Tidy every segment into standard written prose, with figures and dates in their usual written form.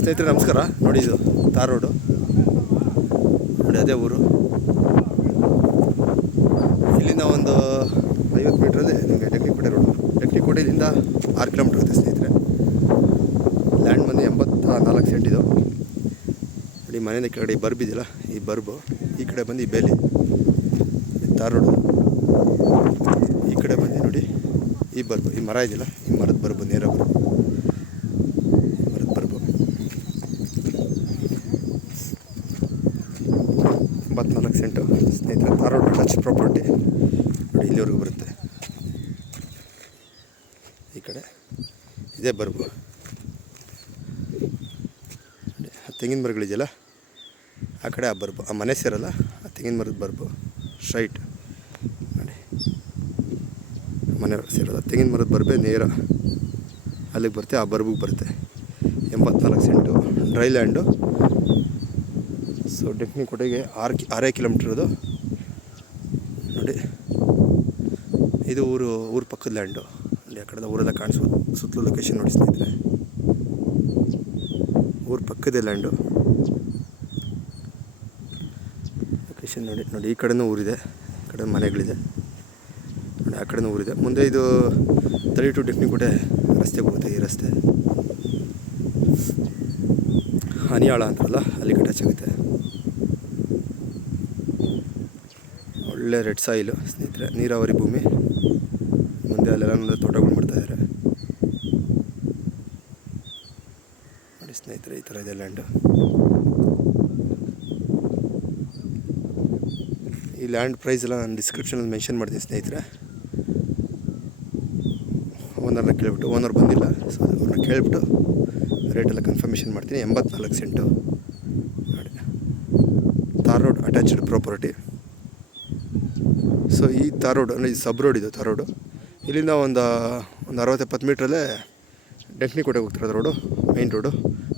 ಸ್ನೇಹಿತರೆ ನಮಸ್ಕಾರ. ನೋಡಿ ಇದು ತಾರ್ ರೋಡು, ನೋಡಿ ಅದೇ ಊರು. ಇಲ್ಲಿಂದ ಒಂದು 50 ಮೀಟ್ರಲ್ಲಿ ನಿಮಗೆ ಡೆಕ್ನಿಕೋಟೆ ರೋಡು. ಡೆಕ್ನಿಕೋಟೆ ಇಲ್ಲಿಂದ 6 ಕಿಲೋಮೀಟ್ರ್ ಆಗುತ್ತೆ ಸ್ನೇಹಿತರೆ. ಲ್ಯಾಂಡ್ ಬಂದು 84 ಸೆಂಟ್ ಇದು. ನೋಡಿ ಮನೆಯಿಂದ ಕೆಳಗಡೆ ಈ ಬರ್ಬ್ ಇದೆಯಲ್ಲ, ಈ ಬರ್ಬು ಈ ಕಡೆ ಬಂದು ಈ ಬೇಲಿ ತಾರ್ ರೋಡು. ಈ ಕಡೆ ಬಂದು ನೋಡಿ ಈ ಬರ್ಬು, ಈ ಮರ ಇದೆಯಲ್ಲ, ಈ ಮರದ ಬರ್ಬು, ನೇರ ಬರ್ಬು, ಮರದ ಬರ್ಬು. 84 ಸೆಂಟು ಸ್ನೇಹಿತರೆ. ತಾರ್ ರೋಡ್ ಟಚ್ ಪ್ರಾಪರ್ಟಿ ನೋಡಿ, ಇಲ್ಲಿವರೆಗೂ ಬರುತ್ತೆ. ಈ ಕಡೆ ಇದೇ ಬರ್ಬು. ನೋಡಿ ಆ ತೆಂಗಿನ ಮರಗಳಿದೆಯಲ್ಲ, ಆ ಕಡೆ ಆ ಬರ್ಬು, ಆ ಮನೆ ಸೇರಲ್ಲ, ಆ ತೆಂಗಿನ ಮರದ ಬರ್ಬು ಸ್ಟ್ರೈಟ್ ನೋಡಿ, ಮನೆ ಸೇರಲ್ಲ, ತೆಂಗಿನ ಮರದ ಬರ್ಬೆ ನೇರ ಅಲ್ಲಿಗೆ ಬರುತ್ತೆ, ಆ ಬರ್ಬಿಗೆ ಬರುತ್ತೆ. 84 ಸೆಂಟು ಡ್ರೈ ಲ್ಯಾಂಡು. ಸೊ ಡೆಕ್ನಿಕೋಟೆಗೆ 6 ಕಿಲೋಮೀಟ್ರ್ ಇರೋದು ನೋಡಿ. ಇದು ಊರು ಪಕ್ಕದ ಲ್ಯಾಂಡು. ಅಲ್ಲಿ ಆ ಕಡೆ ಊರೆಲ್ಲ ಕಾಣಿಸ್ಬೋದು. ಸುತ್ತಲೂ ಲೊಕೇಶನ್ ನೋಡಿ ಸ್ನೇಹಿತರೆ, ಊರು ಪಕ್ಕದೇ ಲ್ಯಾಂಡು ಲೊಕೇಶನ್ ನೋಡಿ. ನೋಡಿ ಈ ಕಡೆನೂ ಊರಿದೆ, ಈ ಕಡೆ ಮನೆಗಳಿದೆ ನೋಡಿ, ಆ ಕಡೆನೂ ಊರಿದೆ. ಮುಂದೆ ಇದು 32 ಡೆಕ್ನಿಕೋಟೆ ರಸ್ತೆಗೆ ಹೋಗುತ್ತೆ. ಈ ರಸ್ತೆ ಹನಿಯಾಳ ಅಂತಾರಲ್ಲ, ಅಲ್ಲಿ ಟಚ್ ಆಗುತ್ತೆ. ಒಳ್ಳೆ ರೆಡ್ ಸಾಯಿಲು ಸ್ನೇಹಿತರೆ, ನೀರಾವರಿ ಭೂಮಿ. ಮುಂದೆ ಅಲ್ಲೆಲ್ಲ ಮುಂದೆ ತೋಟಗಳು ಮಾಡ್ತಾಯಿದ್ದಾರೆ ನೋಡಿ ಸ್ನೇಹಿತರೆ. ಈ ಥರ ಇದೆ ಲ್ಯಾಂಡು. ಈ ಲ್ಯಾಂಡ್ ಪ್ರೈಸ್ ಎಲ್ಲ ನಾನು ಡಿಸ್ಕ್ರಿಪ್ಷನಲ್ಲಿ ಮೆನ್ಷನ್ ಮಾಡ್ತೀನಿ ಸ್ನೇಹಿತರೆ. ಓನರ್ನ ಕೇಳಿಬಿಟ್ಟು, ಓನರ್ ಬಂದಿಲ್ಲ, ಸೊ ಅವ್ರನ್ನ ಕೇಳಿಬಿಟ್ಟು ರೇಟೆಲ್ಲ ಕನ್ಫರ್ಮೇಷನ್ ಮಾಡ್ತೀನಿ. 84 ಸೆಂಟು ನೋಡಿ. Tar road attached property. So ಈ ತಾರ್ ರೋಡ್ ಅಂದರೆ ಈ ಸಬ್ ರೋಡ್ ಇದು ತಾರ್ ರೋಡು. ಇಲ್ಲಿಂದ ಒಂದು 60-70 ಮೀಟ್ರಲ್ಲೇ ಡೆಕ್ನಿಕೋಟೆಗೆ ಹೋಗ್ತಿರೋದು ರೋಡು, ಮೇಯ್ನ್ ರೋಡು.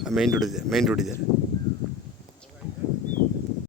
ಆ ಮೇಯ್ನ್ ರೋಡ್ ಇದೆ.